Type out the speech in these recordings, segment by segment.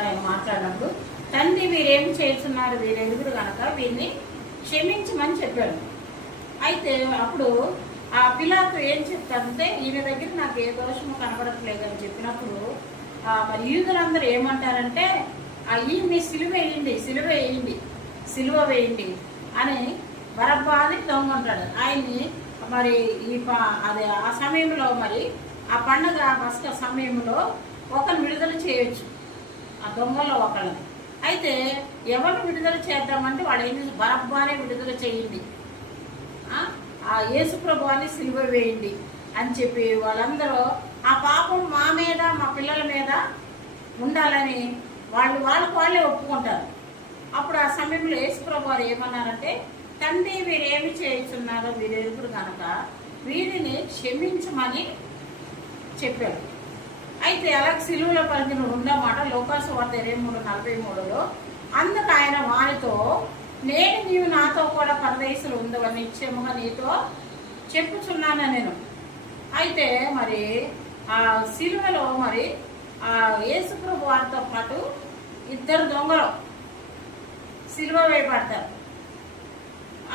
ఆయన మాట్లాడినప్పుడు, తండ్రి వీరేం చేస్తున్నారు, వీరెరుగురు కనుక వీరిని క్షమించమని చెప్పాడు. అయితే అప్పుడు ఆ పిలాతు ఏం చెప్తారంటే, ఈయన దగ్గర నాకు ఏ దోషము కనబడట్లేదు అని చెప్పినప్పుడు మరి యూదులందరూ ఏమంటారంటే, ఈయన్ని సిలువ వేయండి అని బరబ్బాని దొంగ ఉంటాడు. ఆయన్ని మరి అదే ఆ సమయంలో మరి ఆ పండగ పస్క సమయంలో ఒకరిని విడుదల చేయొచ్చు, ఆ దొంగల్లో ఒకళ్ళని. అయితే ఎవరిని విడుదల చేద్దామంటే వాడు ఏం చేసి బరబ్బానే విడుదల చేయండి, ఆ యేసుప్రభువాన్ని సిలువ వేయండి అని చెప్పి వాళ్ళందరూ ఆ పాపం మా మీద మా పిల్లల మీద ఉండాలని వాళ్ళే ఒప్పుకుంటారు. అప్పుడు ఆ సమయంలో యేసుప్రభు వారు ఏమన్నారంటే, తండ్రి వీరేమి చేస్తున్నారో వీరెరుగురు కనుక వీరిని క్షమించమని చెప్పాడు. అయితే అలాగే సిలువలో పలికిన ఉన్నమాట లోకాసు వార్త 23:43లో, అందుకు ఆయన వారితో, నేను నీవు నాతో కూడా పరదేశులు ఉండవని నిశ్చయముగా నీతో చెప్పుచున్నాను నేను. అయితే మరి ఆ సిలువలో మరి ఆ యేసుప్రభు వారితో పాటు ఇద్దరు దొంగలు సిలువ వేయబడతారు.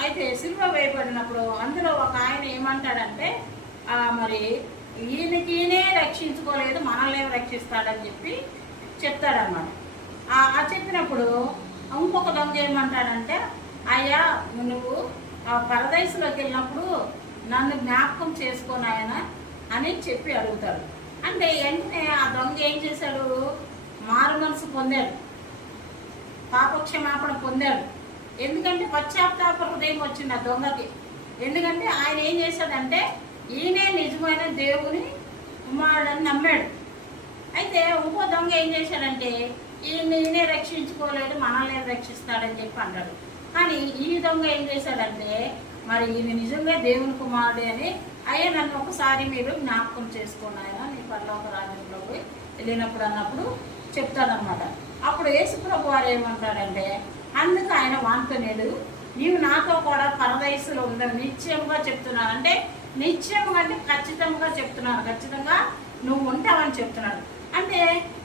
అయితే సిలువ వేయబడినప్పుడు అందులో ఒక ఆయన ఏమంటాడంటే, మరి ఈయనకినే రక్షించుకోలేదు, మనల్ని రక్షిస్తాడని చెప్పి చెప్తాడన్నమాట. ఆ చెప్పినప్పుడు ఇంకొక దొంగ ఏమంటాడంటే, అయ్యా నువ్వు పరదేశంలోకి వెళ్ళినప్పుడు నన్ను జ్ఞాపకం చేసుకోను ఆయన అని చెప్పి అడుగుతాడు. అంటే వెంటనే ఆ దొంగ ఏం చేశాడు, మారు మనసు పొందాడు, పాపక్షమాపణ పొందాడు. ఎందుకంటే పశ్చాత్తాప హృదయం వచ్చింది ఆ దొంగకి. ఎందుకంటే ఆయన ఏం చేశాడంటే, ఈయనే నిజమైన దేవుని కుమారుడని నమ్మాడు. అయితే ఇంకో దొంగ ఏం చేశాడంటే, ఈయనే రక్షించుకోలేడు, మనల్ని రక్షిస్తాడని చెప్పి అంటాడు. కానీ ఈ దొంగ ఏం చేశాడంటే, మరి ఈయన నిజంగా దేవుని కుమారుడే అని, అయ్యా నన్ను ఒకసారి మీరు జ్ఞాపకం చేసుకోండి ఆయన నీ పరలోక రాజ్యంలోకి వెళ్ళినప్పుడు అన్నప్పుడు చెప్తాడనమాట. అప్పుడు యేసుప్రభు వారు ఏమంటాడంటే, అందుకు ఆయన వాంతనేడు, నీవు నాతో కూడా పరదేశంలో ఉందని నిశ్చయంగా చెప్తున్నాను. అంటే నిశ్చయంగా అంటే ఖచ్చితంగా చెప్తున్నాను, ఖచ్చితంగా నువ్వు ఉంటావని చెప్తున్నాడు. అంటే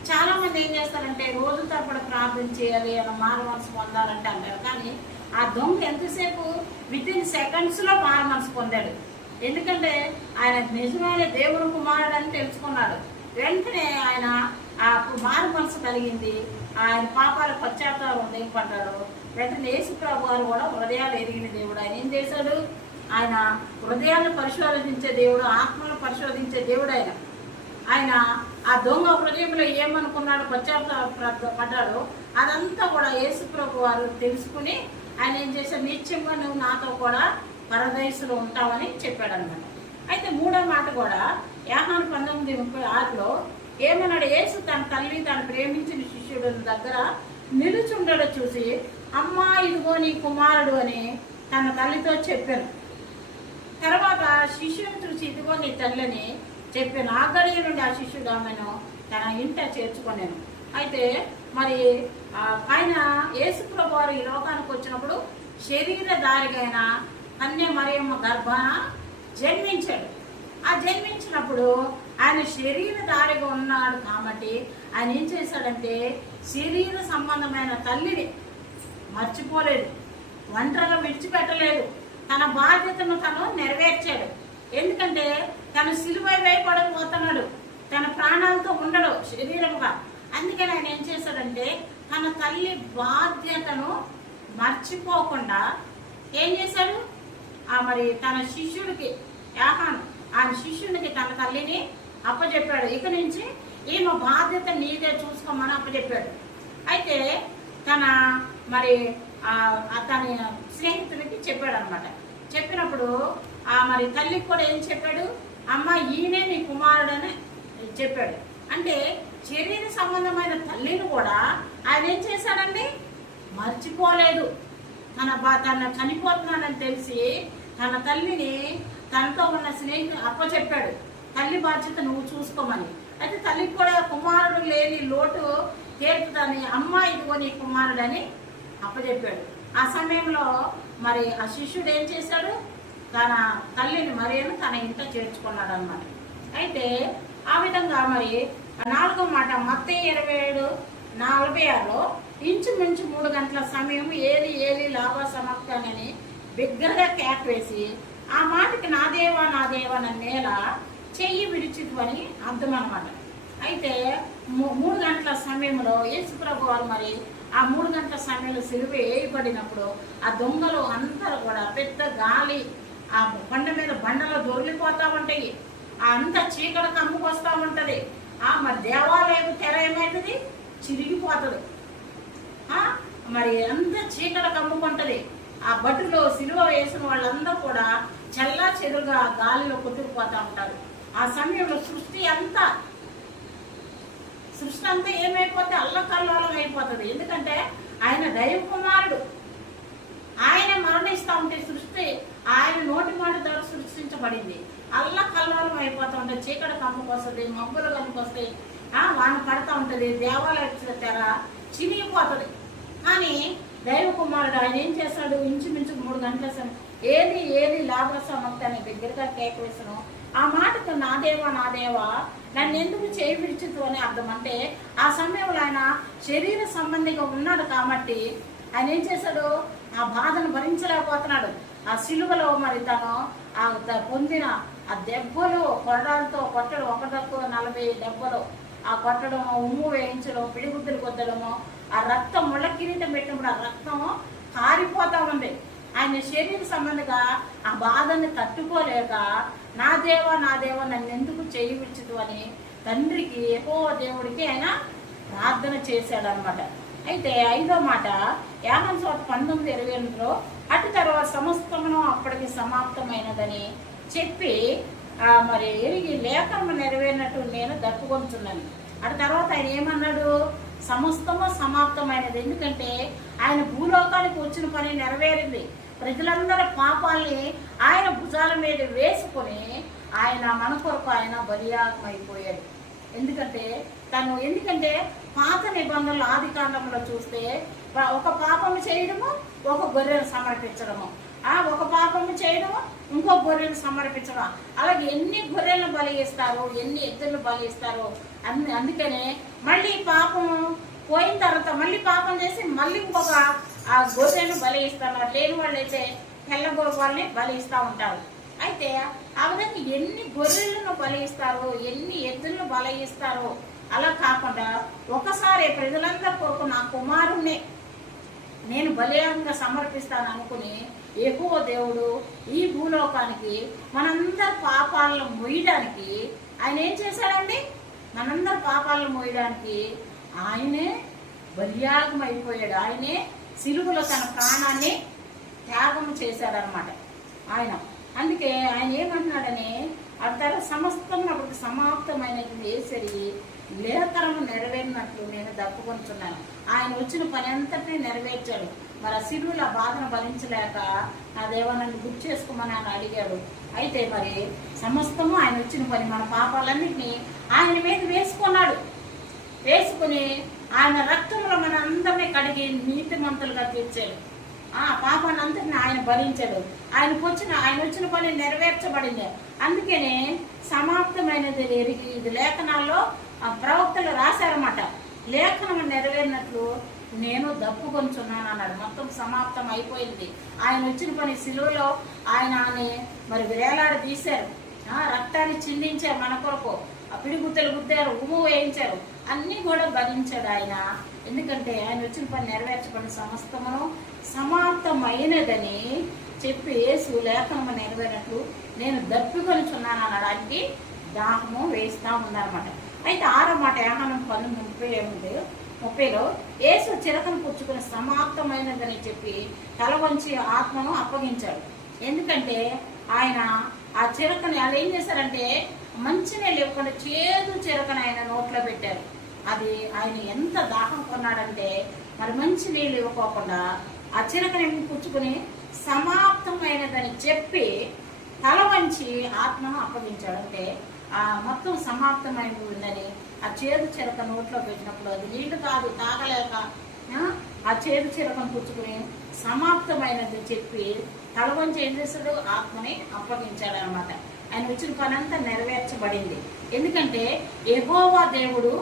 చాలా మంది ఏం చేస్తారంటే, రోజు తరపున ప్రార్థన చేయాలి అని మారు మనసు పొందాలంటే అంటారు. కానీ ఆ దొంగ ఎంతసేపు వితిన్ సెకండ్స్లో మారు మనసు పొందాడు. ఎందుకంటే ఆయన నిజమైన దేవుని కుమారుడు అని తెలుసుకున్నాడు. వెంటనే ఆయన ఆ మారు మనసు కలిగింది, ఆయన పాపాల పశ్చాత్తాపం పడ్డాడు. వెంటనే యేసుప్రభు వారు కూడా హృదయాలు ఎరిగిన దేవుడు. ఆయన ఏం చేశాడు, ఆయన హృదయాలను పరిశోధించే దేవుడు, ఆత్మను పరిశోధించే దేవుడు. ఆయన ఆ దొంగ హృదయంలో ఏమనుకున్నాడు, పశ్చాత్తాపడ్డాడు, అదంతా కూడా యేసుప్రభు వారు తెలుసుకుని ఆయన ఏం చేశాడు, నిత్యంగా నువ్వు నాతో కూడా పరదేశంలో ఉంటావని చెప్పాడు అన్నమాట. అయితే మూడో మాట కూడా యోహాను 19:36లో ఏమన్నాడు, యేసు తన తల్లి తను ప్రేమించిన శిష్యుడు దగ్గర నిలుచుండడం చూసి, అమ్మా ఇదిగో నీ కుమారుడు అని తన తల్లితో చెప్పాను. తర్వాత శిష్యుని చూసి ఇదిగో నీ తల్లిని చెప్పాను. ఆ గడియ నుండి ఆ శిష్యుడు ఆమెను తన ఇంట చేర్చుకున్నాను. అయితే మరి ఆయన యేసుప్రభు వారు ఈ లోకానికి వచ్చినప్పుడు శరీరధారిగైన కన్య మరియమ్మ గర్భాన జన్మించాడు. ఆ జన్మించినప్పుడు ఆయన శరీరధారిగా ఉన్నాడు కాబట్టి ఆయన ఏం చేశాడంటే, శరీర సంబంధమైన తల్లిని మర్చిపోలేదు, ఒంటరిగా విడిచిపెట్టలేదు, తన బాధ్యతను తను నెరవేర్చాడు. ఎందుకంటే తను సిలువ వేయబడకపోతున్నాడు, తన ప్రాణాలతో ఉండడు శరీరముగా. అందుకని ఆయన ఏం చేశాడంటే, తన తల్లి బాధ్యతను మర్చిపోకుండా ఏం చేశాడు, మరి తన శిష్యుడికి యోహాను ఆ శిష్యునికి తన తల్లిని అప్పచెప్పాడు. ఇక నుంచి ఈమె బాధ్యత నీదే చూసుకోమని అప్పచెప్పాడు. అయితే తన మరి తన స్నేహితుడికి చెప్పాడు అనమాట. చెప్పినప్పుడు మరి తల్లికి కూడా ఏం చెప్పాడు, అమ్మ ఈయనే నీ కుమారుడని చెప్పాడు. అంటే శరీర సంబంధమైన తల్లిని కూడా ఆయన ఏం చేశాడండి, మర్చిపోలేదు. తన చనిపోతున్నానని తెలిసి తన తల్లిని తనతో ఉన్న స్నేహితుడు అప్పచెప్పాడు, తల్లి బాధ్యత నువ్వు చూసుకోమని. అయితే తల్లికి కూడా కుమారుడు లేని లోటు తీర్చుదని, అమ్మ ఇదిగో నీ కుమారుడని అప్పచెప్పాడు. ఆ సమయంలో మరి ఆ శిష్యుడు ఏం చేశాడు, తన తల్లిని మరియను తన ఇంట చేర్చుకున్నాడు అన్నమాట. అయితే ఆ విధంగా మరి 4వ మాట మత్తయి 46లో ఇంచుమించు 3 గంటల సమయం ఏలి ఏలి లాభ సమాప్తానని బిగ్గరగా క్యాట్ వేసి ఆ మాటకి నా దేవా నా నేల చెయ్యి విడిచిద్దు అని అర్థం అనమాట. అయితే 3 గంటల సమయంలో యేసుప్రభు వారు మరి ఆ 3 గంటల సమయంలో సిలువ వేయబడినప్పుడు ఆ దొంగలు అందరూ కూడా పెద్ద గాలి ఆ బండ మీద బండలో దొరికిపోతూ ఉంటాయి. ఆ అంత చీకటి కమ్ముకొస్తూ ఉంటుంది. మరి దేవాలయం తెర ఏమవుతుంది, చిరిగిపోతుంది. మరి అంత చీకటి కమ్ముకుంటుంది. ఆ బట్టులో సిలువ వేసిన వాళ్ళందరూ కూడా చల్లా చెరుగా గాలిలో కొట్టుకుపోతూ ఉంటారు. ఆ సమయంలో సృష్టి అంతా ఏమైపోతే అల్లకల్లోలం అయిపోతుంది. ఎందుకంటే ఆయన దైవ కుమారుడు. ఆయన మరణిస్తూ ఉంటే సృష్టి ఆయన నోటి మాట ద్వారా సృష్టించబడింది. అల్లకల్లోలం అయిపోతూ ఉంటుంది. చీకటి కమ్ముకొస్తుంది, మబ్బులు కమ్ముకొస్తాయి, వాన పడుతూ ఉంటుంది, దేవాలయ తెర చినిగిపోతుంది. కానీ దైవ కుమారుడు ఆయన ఏం చేస్తాడు, ఇంచుమించు 3 గంటల సమయం ఏది లాభసమర్థాన్ని దగ్గరగా కేకవేసను. ఆ మాటకు నా దేవా నన్ను ఎందుకు చేయి విడిచిద్దు అని అర్థం. అంటే ఆ సమయంలో ఆయన శరీర సంబంధిగా ఉన్నాడు కాబట్టి ఆయన ఏం చేశాడు, ఆ బాధను భరించలేకపోతున్నాడు. ఆ సిలువలో మరి తను పొందిన ఆ దెబ్బలు కొరడాలతో కొట్టడం, 140 దెబ్బలు, ఆ కొట్టడం, ఉమ్ము వేయించడం, పిడిగుద్దులు కొద్దడము, ఆ రక్తం ముళ్ళ కిరీటం పెట్టినప్పుడు ఆ రక్తం కారిపోతా ఉంది. ఆయన శరీర సంబంధిగా ఆ బాధని తట్టుకోలేక నా దేవా నన్ను ఎందుకు చేయి విడిచిదు అని తండ్రికి దేవుడికి ఆయన ప్రార్థన చేశాడు అనమాట. అయితే 5వ మాట యోహాను సువార్త 19:28లో అటు తర్వాత సమస్తమును అప్పటికి సమాప్తమైనదని చెప్పి మరి ఎరిగి లేఖనము నెరవేరినట్టు నేను దప్పుకొంచున్నాను. అటు తర్వాత ఆయన ఏమన్నాడు, సమస్తము సమాప్తమైనది. ఎందుకంటే ఆయన భూలోకానికి వచ్చిన పని నెరవేరింది. ప్రజలందరి పాపాలని ఆయన భుజాల మీద వేసుకొని ఆయన మన కొరకు ఆయన బలియాగమైపోయాడు. ఎందుకంటే పాత నిబంధనలు ఆది కాండంలో చూస్తే ఒక పాపము చేయడము, ఒక గొర్రెను సమర్పించడము, ఒక పాపము చేయడము, ఇంకో గొర్రెను సమర్పించడం, అలాగే ఎన్ని గొర్రెలను బలి ఇస్తారు, ఎన్ని ఎద్దులను బలి ఇస్తారు. అందుకనే మళ్ళీ పాపము పోయిన తర్వాత మళ్ళీ పాపం చేసి మళ్ళీ ఇంకొక ఆ గొర్రెను బలి ఇస్తారు. లేని వాళ్ళు అయితే తెల్ల గొర్రెల్ని బలి ఇస్తూ ఉంటారు. అయితే ఆ విధంగా ఎన్ని గొర్రెలను బలి ఇస్తారు, ఎన్ని ఎద్దులను బలి ఇస్తారు. అలా కాకుండా ఒకసారి ప్రజలందరి కొరకు నా కుమారుణ్ణి నేను బలియాగంగా సమర్పిస్తాను అనుకుని యెహోవా దేవుడు ఈ భూలోకానికి మనందరి పాపాలను మోయడానికి ఆయన ఏం చేశాడండి, మనందరి పాపాలను మోయడానికి ఆయనే బలియాగం అయిపోయాడు. ఆయనే సిలువలో తన ప్రాణాన్ని త్యాగం చేశాడనమాట ఆయన. అందుకే ఆయన ఏమంటున్నాడని అర్థాలు సమస్తం అప్పుడు సమాప్తమైనది వేసరి లేఖనము నెరవేరినట్లు నేను దప్పుకొంటున్నాను. ఆయన వచ్చిన పని అంతటినీ నెరవేర్చాడు. మరి ఆ సిలువల బాధను భరించలేక నా దేవా నన్ను గుర్తు చేసుకోమని ఆయన అడిగాడు. అయితే మరి సమస్తము ఆయన వచ్చిన పని మన పాపాలన్నింటినీ ఆయన మీద వేసుకుని ఆయన రక్తంలో మన అందరినీ కడిగి నీతిమంతులుగా తీర్చాడు. పాపాన్ని అంతటిని ఆయన భరించాడు. ఆయన వచ్చిన పని నెరవేర్చబడింది. అందుకనే సమాప్తమైనది ఎరిగి ఇది లేఖనాల్లో ప్రవక్తలు రాశారన్నమాట. లేఖనం నెరవేరినట్లు నేను దప్పుకొంచున్నాను అన్నాడు. మొత్తం సమాప్తం అయిపోయింది. ఆయన వచ్చిన పని సిలువలో ఆయన మరి వేలాడి తీశారు, రక్తాన్ని చిందించారు మన కొరకు, పిడిగుత్తలు గుద్దారు, ఉమ్ము వేయించారు, అన్నీ కూడా భరించాడు ఆయన. ఎందుకంటే ఆయన వచ్చిన పని నెరవేర్చబడిన సమస్తమును సమాప్తమైనదని చెప్పి యేసు లేఖనము నెరవేరినట్లు నేను దప్పికొనిచున్నాను అనడానికి దాహము వేస్తూ ఉందన్నమాట. అయితే 6వ మాట యోహాను 10:30లో యేసు చిరకను పుచ్చుకుని సమాప్తమైనదని చెప్పి తల వంచి ఆత్మను అప్పగించాడు. ఎందుకంటే ఆయన ఆ చిరకని వాళ్ళు ఏం చేశారంటే మంచినీళ్ళు ఇవ్వకుండా చేదు చిరకను ఆయన నోట్లో పెట్టారు. అది ఆయన ఎంత దాహం కొన్నాడంటే మరి మంచి నీళ్ళు ఇవ్వకోకుండా ఆ చిరకని పుచ్చుకుని సమాప్తమైనదని చెప్పి తల వంచి ఆత్మను అప్పగించాడు. అంటే ఆ మొత్తం సమాప్తమైనది ఉందని ఆ చేదు చిరక నోట్లో పెట్టినప్పుడు అది నీళ్లు కాదు తాగలేక ఆ చేదు చిరకను పుచ్చుకుని సమాప్తమైనది చెప్పి తల వంచి ఏం చేశాడు, ఆత్మని అప్పగించాడు అనమాట. ఆయన వచ్చిన పని అంతా నెరవేర్చబడింది. ఎందుకంటే యెహోవా దేవుడు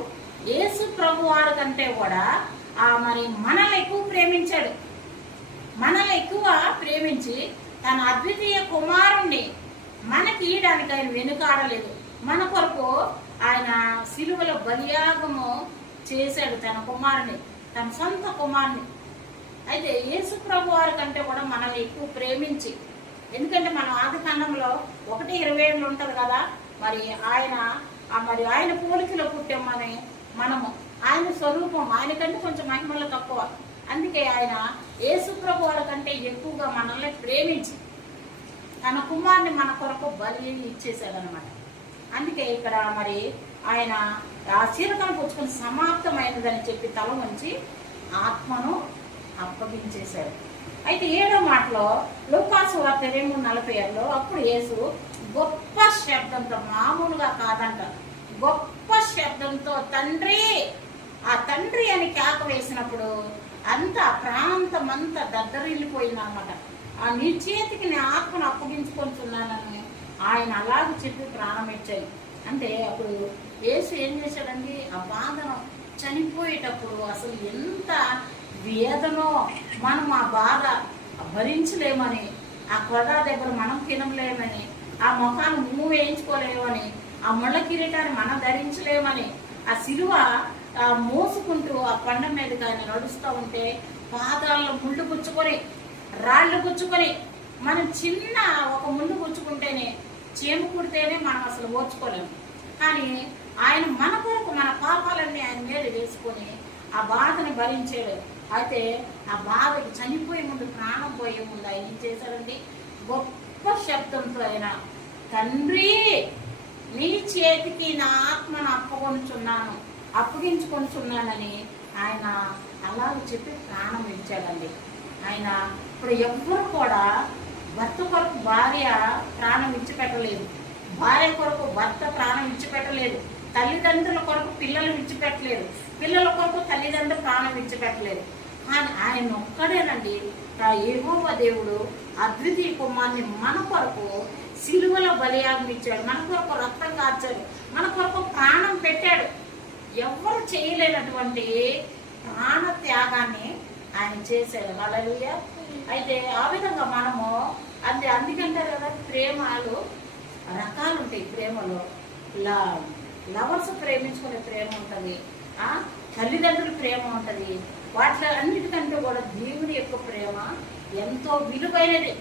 యేసు ప్రభు వారి కంటే కూడా మరి మనల్ని ఎక్కువ ప్రేమించాడు. మనల్ని ఎక్కువ ప్రేమించి తన అద్వితీయ కుమారుణ్ణి మనకి ఇయడానికి ఆయన వెనుకాడలేదు. మన కొరకు ఆయన సిలువలో బలియాగము చేశాడు తన కుమారుని, తన సొంత కుమారుని. అయితే యేసు ప్రభు వారి కంటే కూడా మనల్ని ఎక్కువ ప్రేమించి, ఎందుకంటే మనం ఆది కాండంలో 1:27 ఉంటుంది కదా, మరి ఆయన పోలికలో పుట్టామని మనము, ఆయన స్వరూపం ఆయనకంటే కొంచెం మహిమలో తక్కువ. అందుకే ఆయన యేసు ప్రభు వారి కంటే ఎక్కువగా మనల్ని ప్రేమించి తన కుమారుని మన కొరకు బలి ఇచ్చేసాడు అనమాట. అందుకే ఇక్కడ మరి ఆయన ఆ శీలకను పుచ్చుకొని సమాప్తమైనదని చెప్పి తల వంచి ఆత్మను అప్పగించేశాడు. అయితే 7వ మాటలో లూకాసు వార్త 23:46 అప్పుడు యేసు గొప్ప శబ్దంతో, మామూలుగా కాదంట, గొప్ప శబ్దంతో తండ్రి, ఆ తండ్రి అని కేక వేసినప్పుడు అంతా ప్రాంతమంతా దద్దరిల్లిపోయిందనమాట. ఆ నీ చేతికి నీ ఆత్మను అప్పగించుకుంటున్నానని ఆయన అలాగే చెప్పి ప్రాణం ఇచ్చాయి. అంటే అప్పుడు యేసు ఏం చేశాడండి, ఆ బాధను చనిపోయేటప్పుడు అసలు ఎంత వేదనో, మనం ఆ బాధ భరించలేమని, ఆ కొడ దగ్గర మనం తినలేమని, ఆ ముఖాన్ని మూవ్ వేయించుకోలేమని, ఆ ముళ్ళ కిరీటాన్ని మనం ధరించలేమని, ఆ సిలువ మోసుకుంటూ ఆ కొండ మీదకి ఆయన నడుస్తూ ఉంటే పాదాల్లో ముళ్ళు గుచ్చుకొని, రాళ్ళు గుచ్చుకొని, మనం చిన్న ఒక ముళ్ళు గుచ్చుకుంటేనే, చీమ కుడితేనే మనం అసలు ఓర్చుకోలేము. కానీ ఆయన మన కొరకు మన పాపాలన్నీ ఆయన మీద వేసుకొని ఆ బాధని భరించాడు. అయితే ఆ బాధకి చనిపోయే ముందు, ప్రాణం పోయే ముందు ఆయన ఏం చేశాడండి, గొప్ప శబ్దంతో ఆయన తండ్రి నీ చేతికి నా ఆత్మను అప్పగించుకొనిచున్నానని ఆయన అలాగ చెప్పి ప్రాణం ఇచ్చాడండి. ఆయన ఇప్పుడు ఎవ్వరు కూడా భర్త కొరకు భార్య ప్రాణం విడిచిపెట్టలేదు, భార్య కొరకు భర్త ప్రాణం విడిచిపెట్టలేదు, తల్లిదండ్రుల కొరకు పిల్లలు విడిచిపెట్టలేదు, పిల్లల కొరకు తల్లిదండ్రులు ప్రాణం విడిచిపెట్టలేదు. కానీ ఆయన ఒక్కడేనండి, యెహోవా దేవుడు అద్వితీయ కుమారుని మన కొరకు సిలువలో బలియాగం ఇచ్చాడు, మన కొరకు రక్తం కార్చాడు, మన కొరకు ప్రాణం పెట్టాడు. ఎవరు చేయలేనటువంటి ప్రాణ త్యాగాన్ని ఆయన చేశాడు. హల్లెలూయా. అయితే ఆ విధంగా మనము అందుకంటే కదా ప్రేమలు రకాలు ఉంటాయి. ప్రేమలో లవర్స్ ప్రేమించుకునే ప్రేమ ఉంటుంది, తల్లిదండ్రుల ప్రేమ ఉంటుంది. వాటిలో అన్నిటికంటే కూడా దేవుని యొక్క ప్రేమ ఎంతో విలువైనది.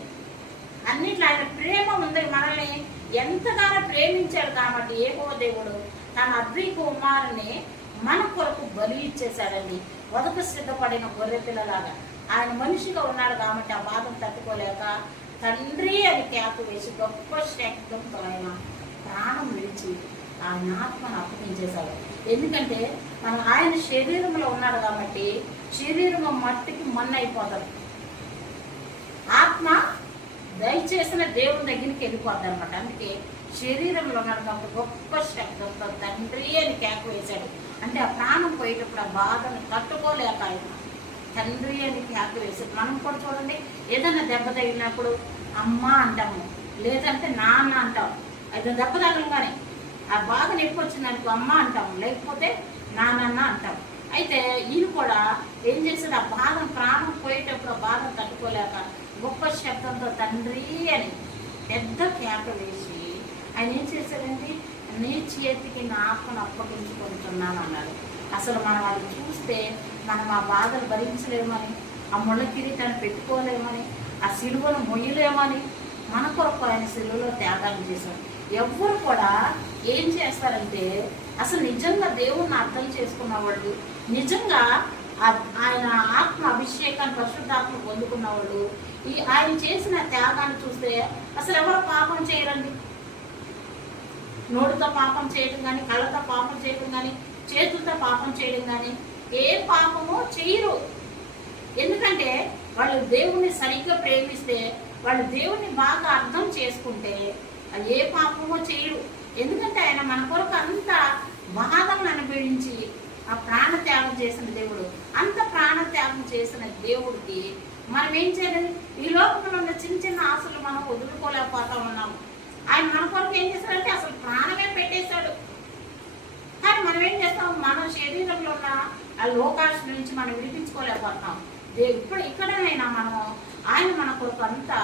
అన్నిట్లో ఆయన ప్రేమ ఉంది. మనల్ని ఎంతగానో ప్రేమించాడు కాబట్టి యెహోవా దేవుడు తన అద్వితీయ కుమారుని మన కొరకు బలి ఇచ్చేశాడండి. వదకు సిద్ధపడిన గొర్రె పిల్లలాగా ఆయన మనిషిగా ఉన్నాడు కాబట్టి ఆ బాధను తట్టుకోలేక తండ్రి అని కేక వేసి గొప్ప శక్తంతో ఆయన ప్రాణం విడిచి ఆయన ఆత్మను అప్పగించేశాడు. ఎందుకంటే మనం ఆయన శరీరంలో ఉన్నాడు కాబట్టి శరీరం మట్టికి మన్ను అయిపోతాడు, ఆత్మ దయచేసిన దేవుని దగ్గరికి వెళ్ళిపోద్ది అనమాట. అందుకే శరీరంలో ఉన్నాడు కాబట్టి గొప్ప శబ్దంతో తండ్రి అని కేక వేశాడు. అంటే ఆ ప్రాణం పోయేటప్పుడు ఆ బాధను తట్టుకోలేక ఆయన తండ్రి అని కేక వేశాడు. మనం కూడా చూడండి, ఏదైనా దెబ్బ తగిలినప్పుడు అమ్మ అంటాము, లేదంటే నాన్న అంటాం. అయితే దెబ్బ తగలంగానే ఆ బాధ నొప్పి వచ్చిందనుకో అమ్మ అంటాం, లేకపోతే నాన్న అంటాం. అయితే ఈయన కూడా ఏం చేశాడు, ఆ బాధను ప్రాణం పోయేటప్పుడు ఆ బాధను తట్టుకోలేక గొప్ప శబ్దంతో తండ్రి అని పెద్ద కేక వేసి ఆయన ఏం చేశాడండి, నీ చేతికి నా ఆత్మను అప్పగించుకుంటున్నాను అన్నాడు. అసలు మనం వాళ్ళు చూస్తే మనం ఆ బాధలు భరించలేమని, ఆ ముళ్ళ కిరీటాన్ని పెట్టుకోలేమని, ఆ సిలువను మొయ్యలేమని మన కొరకు ఆయన సిలువలో త్యాగాలు చేశాడు. ఎవ్వరు కూడా ఏం చేస్తారంటే అసలు నిజంగా దేవుణ్ణి అర్థం చేసుకున్న వాళ్ళు, నిజంగా ఆయన ఆత్మ అభిషేకాన్ని పరిశుద్ధాత్మ పొందుకున్న వాళ్ళు ఆయన చేసిన త్యాగాన్ని చూస్తే అసలు ఎవరు పాపం చేయరండి. నోటితో పాపం చేయడం కానీ, కళ్ళతో పాపం చేయడం కానీ, చేతులతో పాపం చేయడం కానీ ఏ పాపమో చేయరు. ఎందుకంటే వాళ్ళు దేవుణ్ణి సరిగ్గా ప్రేమిస్తే, వాళ్ళు దేవుణ్ణి బాగా అర్థం చేసుకుంటే ఏ పాపమో చేయరు. ఎందుకంటే ఆయన మన కొరకు అంత బాధలను అనుభవించి ఆ ప్రాణత్యాగం చేసిన దేవుడు, అంత ప్రాణత్యాగం చేసిన దేవుడికి మనం ఏం చేయాలి, ఈ లోకంలో ఉన్న చిన్న చిన్న ఆశలు మనం వదులుకోలేకపోతా ఉన్నాము. ఆయన మన కొరకు ఏం చేశాడంటే అసలు ప్రాణమే పెట్టేశాడు. కానీ మనం ఏం చేస్తాం, మన శరీరంలో ఉన్న ఆ లోకాశ నుంచి మనం విడిపించుకోలేకపోతున్నాం. ఇక్కడనైనా మనం ఆయన మన కొరకు అంతా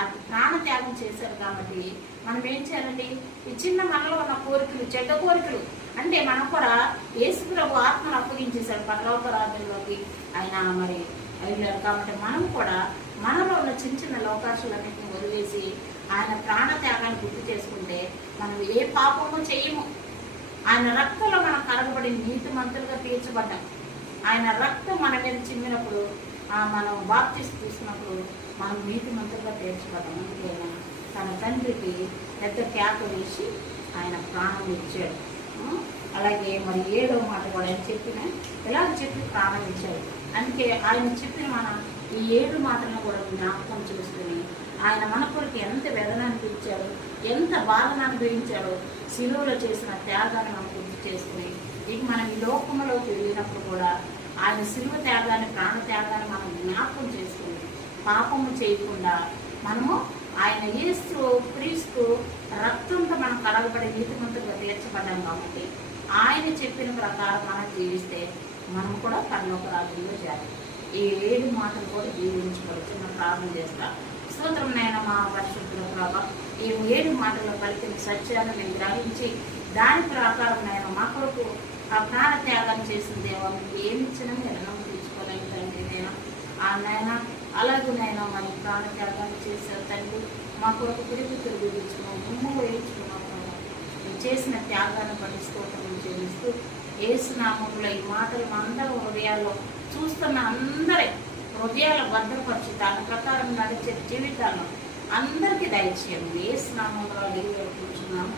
అది ప్రాణత్యాగం చేశారు కాబట్టి మనం ఏం చేయాలండి? ఈ చిన్న మనలో ఉన్న కోరికలు, చెడ్డ కోరికలు అంటే మనం కూడా యేసు ప్రభు ఆత్మను అప్పగించేశాడు పరలోక రాజ్యంలోకి ఆయన మరి వెళ్ళారు కాబట్టి మనం కూడా మనలో ఉన్న చిన్న చిన్న లోకాశాలన్నింటినీ వదిలేసి ఆయన ప్రాణత్యాగాన్ని గుర్తు చేసుకుంటే మనం ఏ పాపము చేయము. ఆయన రక్తంలో మనం కరగబడి నీతిమంతులుగా తీర్చబడ్డాం. ఆయన రక్తం మన మీద చిమ్మినప్పుడు మనం బాప్తిసం తీసుకున్నప్పుడు మనం నీతిమంతులుగా తీర్చబడ్డాం. అందుకే తన తండ్రికి పెద్ద కేక వేసి ఆయన ప్రాణం ఇచ్చాడు. అలాగే మరి 7వ మాట కూడా ఆయన చెప్పిన ఇలాగ చెప్పి ప్రాణం ఇచ్చాడు. అందుకే ఆయన చెప్పిన మన ఈ 7 మాటలను కూడా జ్ఞాపకం చేసుకుని ఆయన మన కొరకు ఎంత వేదన అనిపించాడు, ఎంత బాధను అనుభవించాడో, శిలువలో చేసిన త్యాగాన్ని మనం గుర్తు చేసుకుని ఇక మనం ఈ లోకంలోకి వెళ్ళినప్పుడు కూడా ఆయన శిలువ త్యాగాన్ని, ప్రాణ త్యాగాన్ని మనం జ్ఞాపకం చేసుకుని పాపము చేయకుండా మనము ఆయన యేసు క్రీస్తు రక్తంతో మనం కడగబడి నీతిమంతులుగా తీర్చబడ్డాం కాబట్టి ఆయన చెప్పిన ప్రకారం మనం జీవిస్తే మనం కూడా పరలోక రాజ్యంలో చేరాలి. ఈ 7 మాటలు కూడా జీవించుకోవాలి. చిన్న ప్రార్థన చేస్తా. స్తోత్రం నాయన మా పరిశుద్ధుల ప్రభావ, ఈ 7 మాటల్లో పలికిన సత్యాన్ని మేము గ్రహించి దాని ప్రకారం నాయన మా కొరకు ఆ ప్రాణ త్యాగం చేసిన దేవా మీకు ఏమి ఇచ్చినా నేను రుణం తీర్చుకోలేను తండ్రి. నేను ఆ నాయన అలాగే నాయన మరి ప్రాణ త్యాగాన్ని చేశారు తండ్రి. మా కొరకు తిరిగి తెచ్చుకున్నాం, గుమ్మ వేయించుకున్నాం. మీరు చేసిన త్యాగాన్ని బట్టి స్తోత్రం చెల్లిస్తూ యేసు నామములో ఈ మాటలు అందరూ హృదయాల్లో చూస్తున్న అందరి హృదయాల భద్రపరిచి దాని ప్రకారం నడిచే జీవితాలను అందరికీ దయచేయండి. యేసు నామములో అడిగి వేడుకుంటున్నాం.